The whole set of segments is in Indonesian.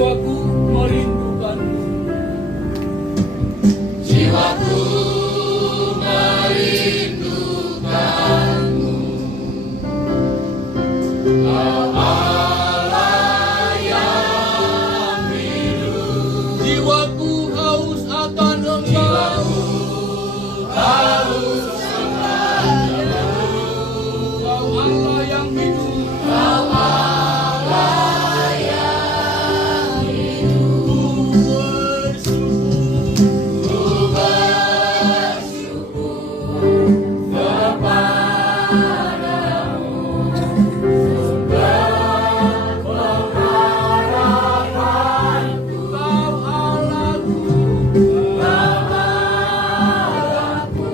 jiwaku merindukanmu. Jiwaku merindukanmu. Kau Allah yang hidup. Jiwaku haus akan Engkau. Haus akan Engkau. Kau Allah yang hidup. Kau Allah yang hidup. Ku bersyukur kepadamu, sumber pengharapanku. Kau Allahku. Allahku,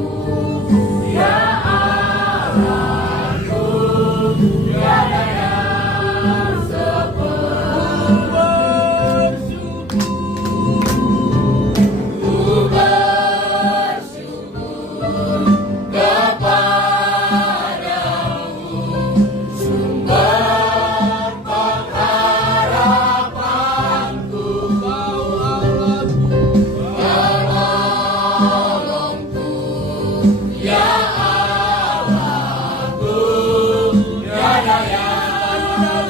ya Allahku, tiada yang seperti. Ku bersyukur kepadamu, sumber pengharapanku. Kau Allahku. Tolongku, ya Allahku, tiada yang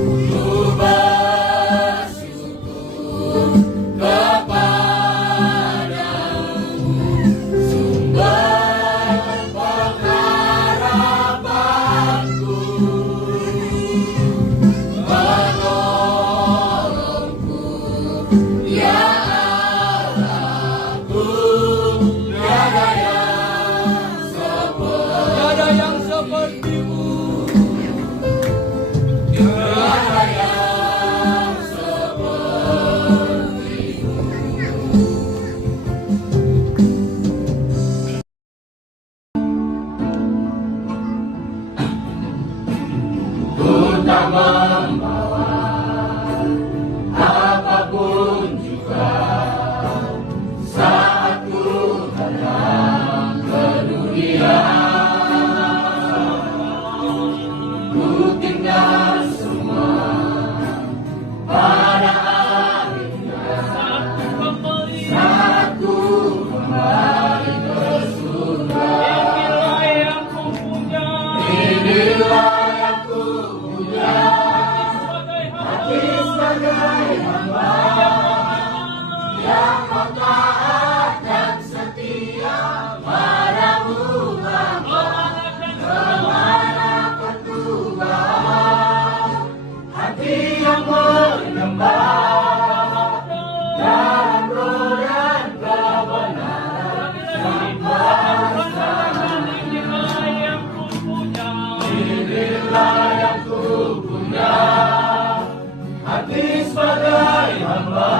ku bersyukur kepadamu, sumber pengharapanku. Tolongku, ya Allahku, tiada yang seperti. Tiada yang sepertimu. Tiada yang sepertimu. Ku tak membawa apapun juga saat ku datang ke dunia. Ku tinggal semua pada akhirnya saat ku kembali ke surga. Inilah yang ku punya, hati sebagai hamba yang kau taat dan setia padamu Bapa. Kemanapun ku bawa, hati yang menyembah dalam roh dan kebenaran sampai sekarang. Inilah yang ku punya, hati sebagai hamba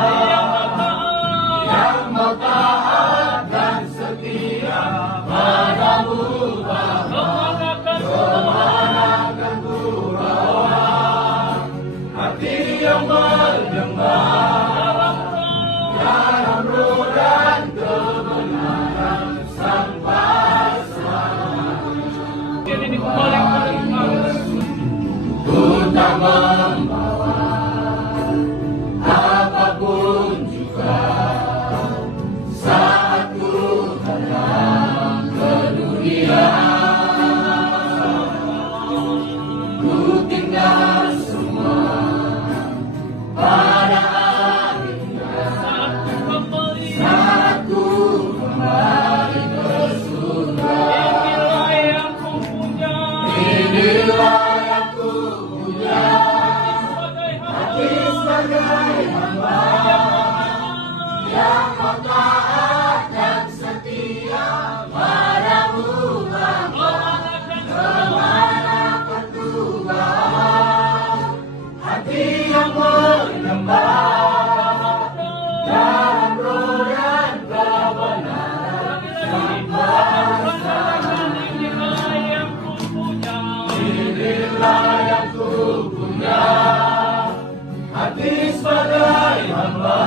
yang mau taat dan setia padamu Bapa. Kemanakan ku bawa, hati yang menyembah dalam roh dan kebenaran sampai ku tak membawa apapun juga saat ku datang ke dunia. Ku tinggal semua pada akhirnya saat ku kembali ke surga. Inilah yang ku punya, hati sebagai hamba yang kau taat dan setia padamu Bapa. Kemanapun ku bawa, hati yang menyembah dalam roh dan kebenaran sampai sekarang. Inilah yang ku punya, hati sebagai hamba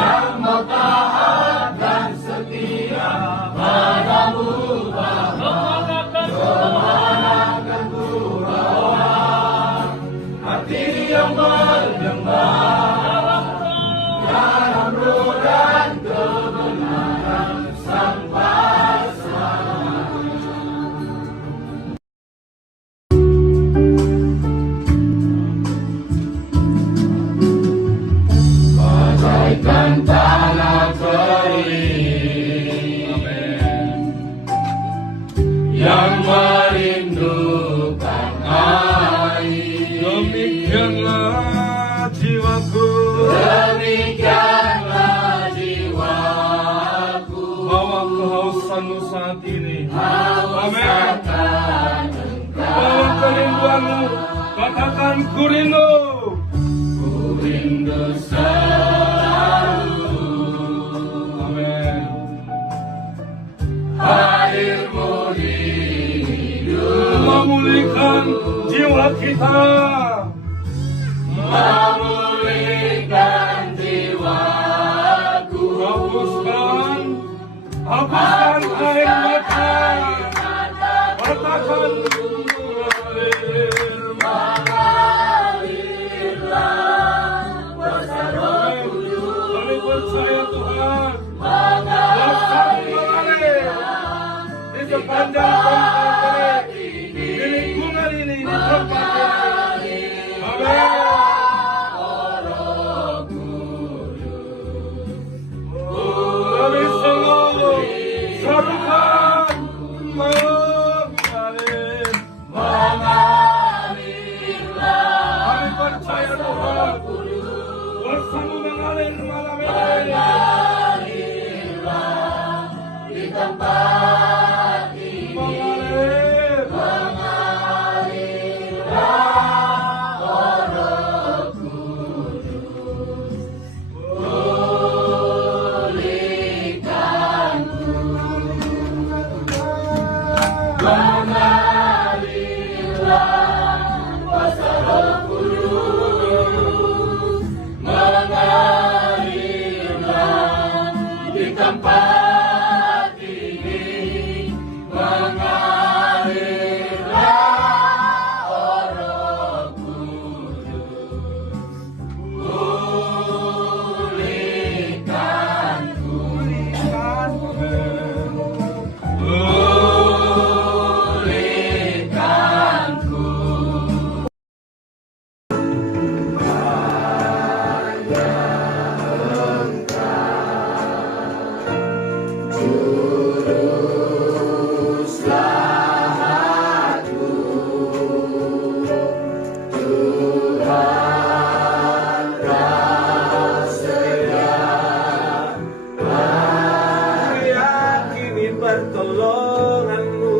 yang mau taat dan setia padamu Bapa. Kemana merindukan air. Demikianlah jiwaku, demikianlah jiwaku, bawa kehausanmu saat ini. Amin. Bawa kerinduanmu, katakan ku rindu. Ku rindu selalu. Amin. Hadirmu di hidup, Memulihkan jiwa kita, memulihkan jiwaku, hapuskan air mata, katakan kami percaya Tuhan, dosamu mengalir di sepanjang tempat ini, di lingkungan ini, di tempat ini. Amin. Kami selalu serukan mengalir. Kami percaya Tuhan, dosamu mengalir malam ini. di tempat ini. Mengalir. Di tempat ini mengalirlah Roh Kudus, pulihkanku, pulihkanku. Yakini pertolonganmu.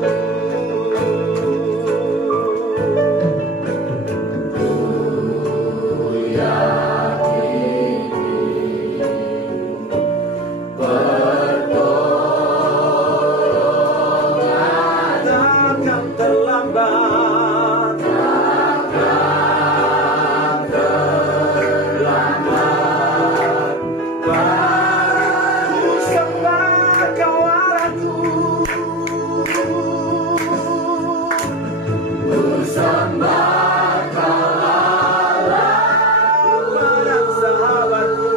Takkan terlambat, Ku sembah kawalanku, ku sembah kawalanku, dan sahabatku,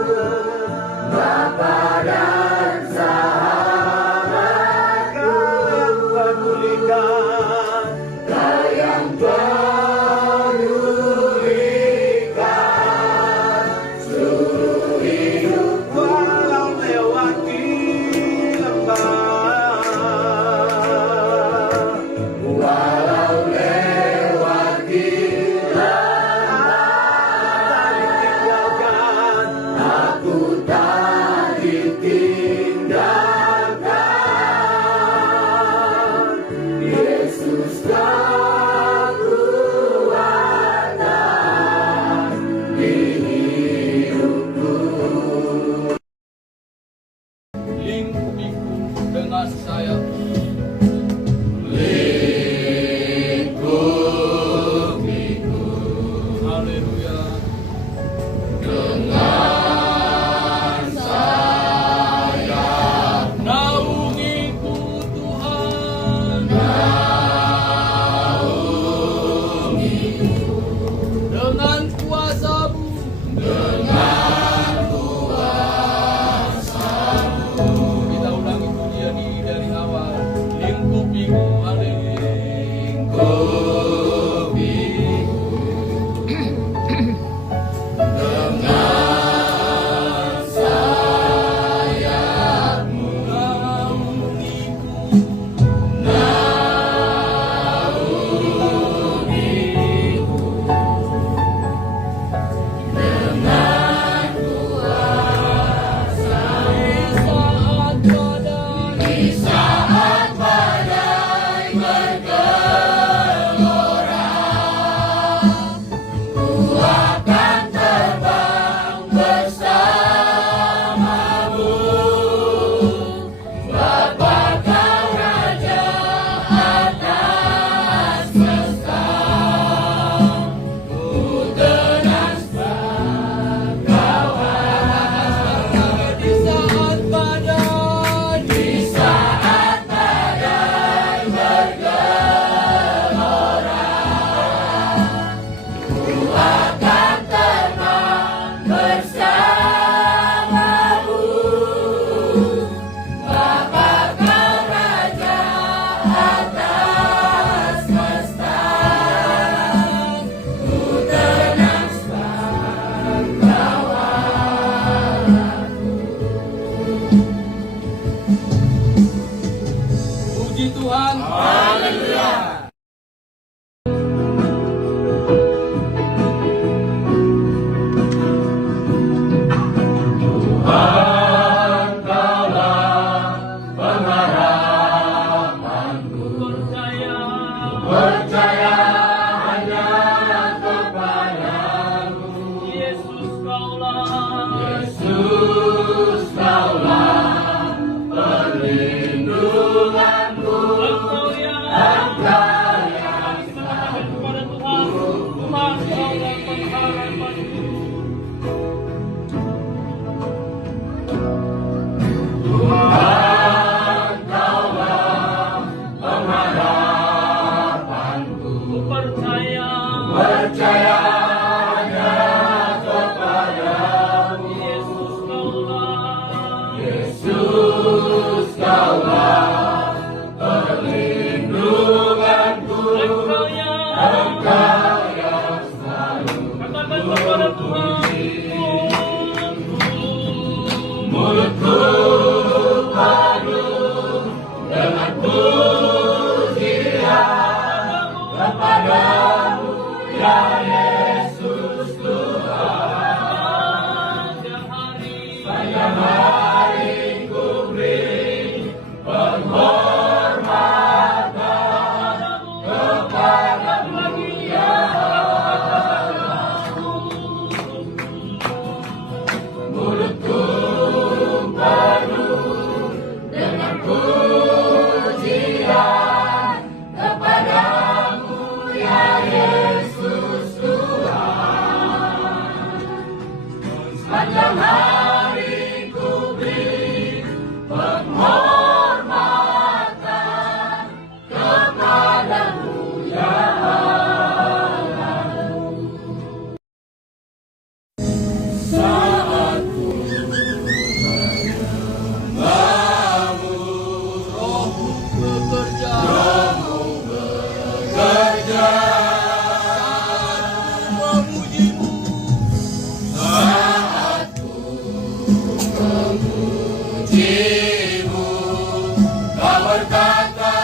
Bapa dan sahabat, Kau yang pedulikan, Kau yang pedulikan seluruh hidup, walau lewati lembah, walau lewati percayanya kepadamu. Yesus kaulah perlindunganku, Engkau yang selalu mulutku penuh dengan pujian kepadamu ya Yesus Tuhan. Sepanjang hari ku beri penghormatan kepadamu ya mulutku penuh dengan pujian kepadamu ya Yesus Tuhan. Sepanjang hari ku beri penghormatan kepadamu ya saat ku menyembahmu, Rohmu bekerja. bekerja Memujimu. saat ku memujimu. Kau berkata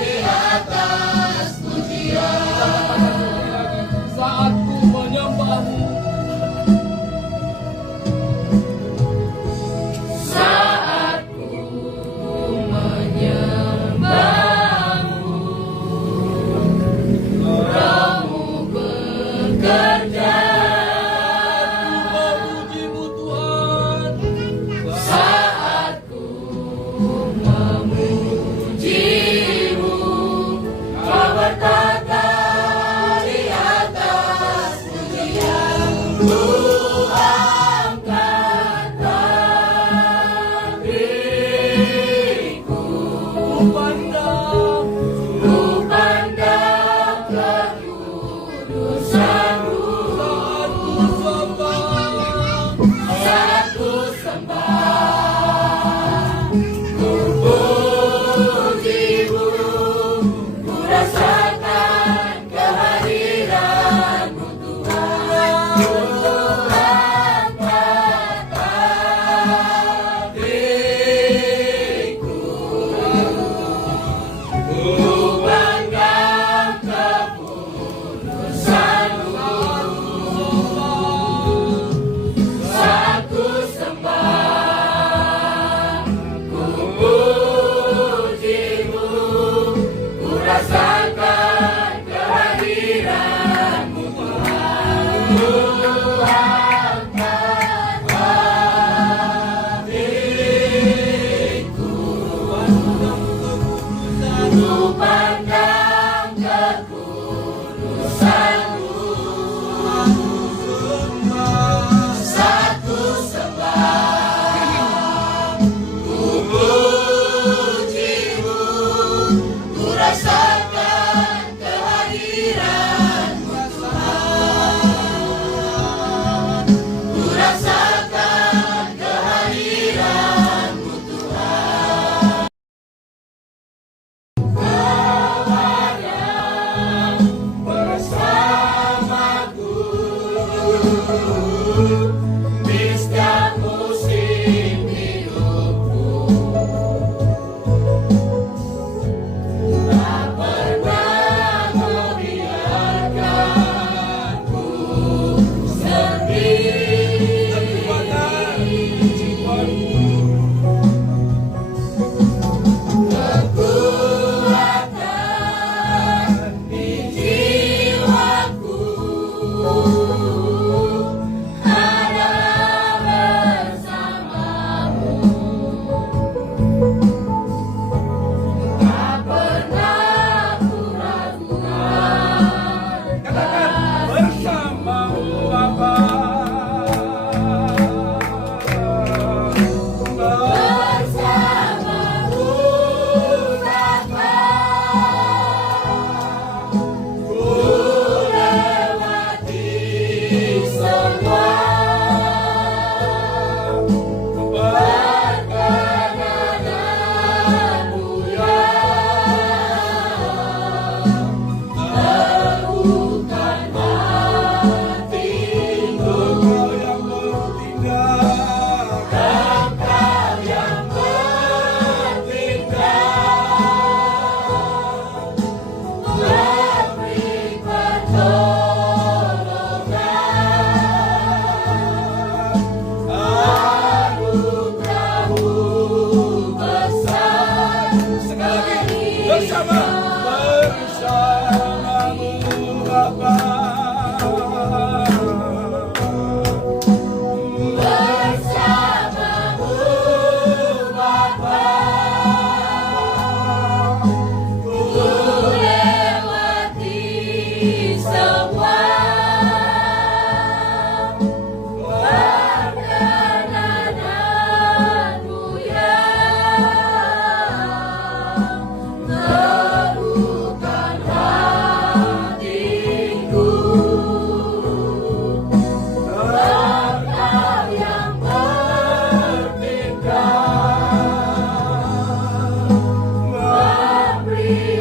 di atas pujian, Saat ku menyembahmu. saat ku menyembahmu. Rohmu bekerja Memujimu Tuhan. saat ku memujimu. Kau berkata di atas pujian, ku angkatkan diriku, Pandang. ku pandang kekudusanmu. Saat ku sembah. Saat ku sembah, ku pujimu, ku rasakan kehadiranmu Tuhan. Ku angkatkan diriku, ku pandang kekudusanmu. Saat ku sembah, ku pujimu, ku rasakan kehadiranmu Tuhan. Ku angkatkan diriku, ku pandang kekudusanmu. Saat ku sembah, ku pujimu, ku rasakan kehadiranmu Tuhan. Ku rasakan kehadiranmu Tuhan. Kau ada bersamaku di setiap musim hidupku. Tak pernah membiarkanku sendiri. Kekuatan di jiwaku ada semua perkenananmu yang teguhkan hatiku. Engkau yang bertingkah memberi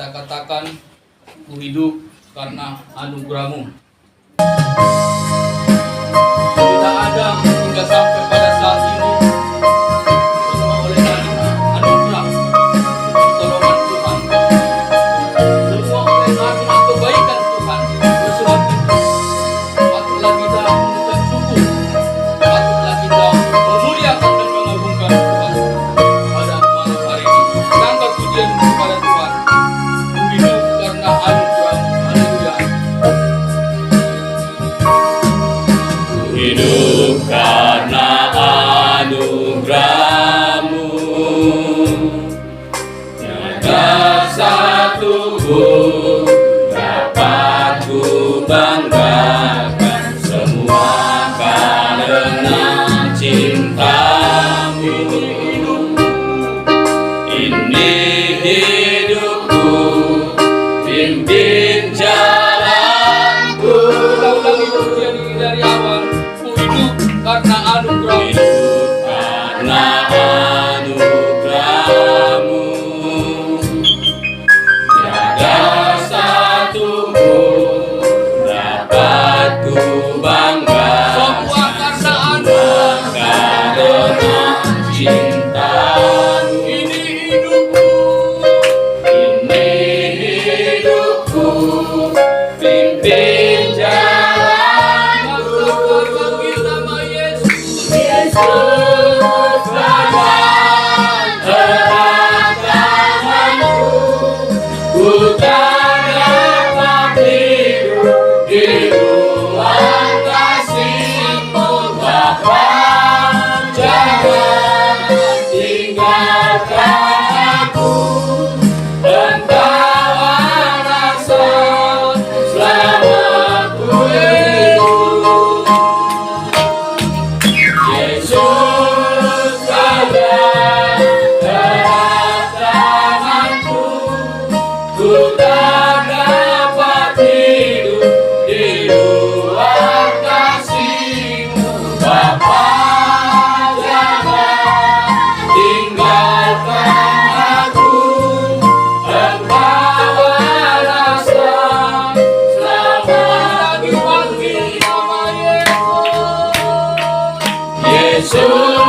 Kita katakan, ku hidup karena anugerah-Mu. Tidak ada hingga sampai pada saat ini, semua oleh anugerah, pertolongan Tuhan. Semua oleh karena kebaikan Tuhan. Oleh sebab itu, patutlah kita mengucap syukur, patutlah kita memuliakan dan mengagungkan Tuhan pada malam hari ini. Angkat pujian kepada Tuhan. Hidup karena anugerah-Mu. Haleluya. Hidup karena anugerah-Mu, tiada satu pun dapat ku banggakan, semua karena cinta-Mu. Ini hidupku, pimpin jalanku. Ulang-ulang itu jadi dari awal. Ku hidup karena anugerah-Mu. Yesus pegang erat tanganku, ku tak dapat hidup di luar kasih-Mu Bapa. Jangan tinggalkan aku, Engkau alasan selamatku hidup. Yesus pegang erat tanganku, ku tak dapat hidup di luar kasih-Mu Bapa. Jangan tinggalkan aku, Engkau alasan selamat. Lagi panggil nama Yesus. Yesus